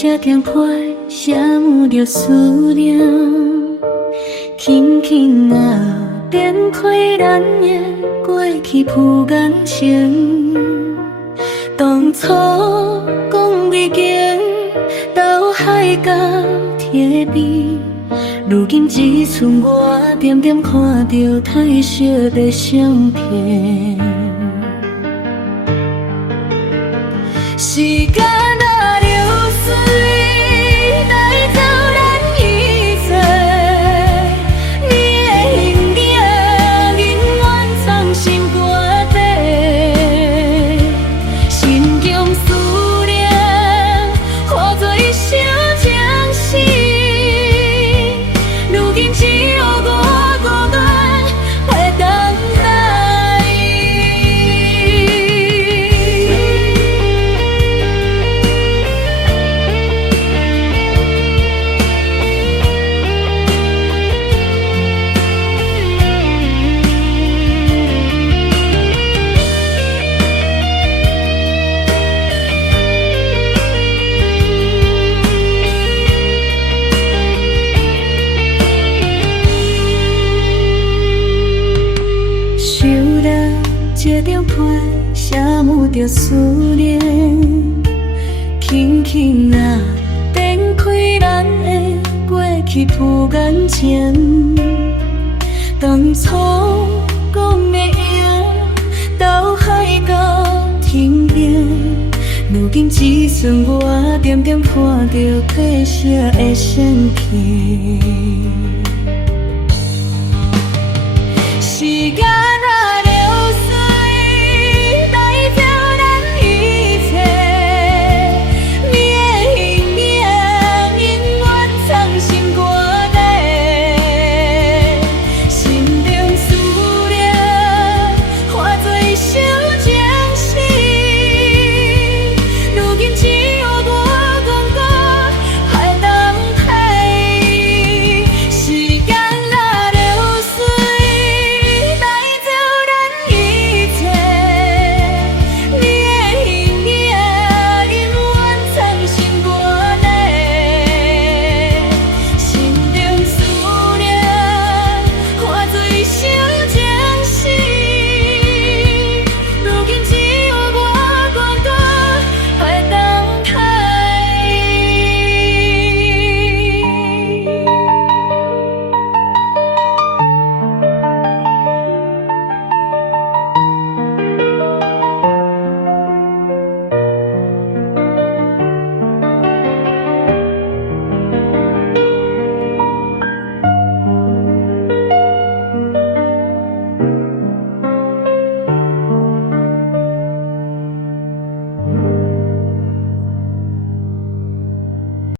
这张批写满着思念，轻轻啊点开咱的过去浮感情。当初讲已经到海角铁边，如今只剩我点点看到褪色的相片。时间啊流水，带走咱一切，你的形影永远藏心肝底，心中思念化作一首情诗，如今只有我孤单会等待。收了这张批，写满着思念，轻轻啊点开咱的过去浮感情。当初讲的赢，到海角天边，如今只剩我点点看到褪色的相片。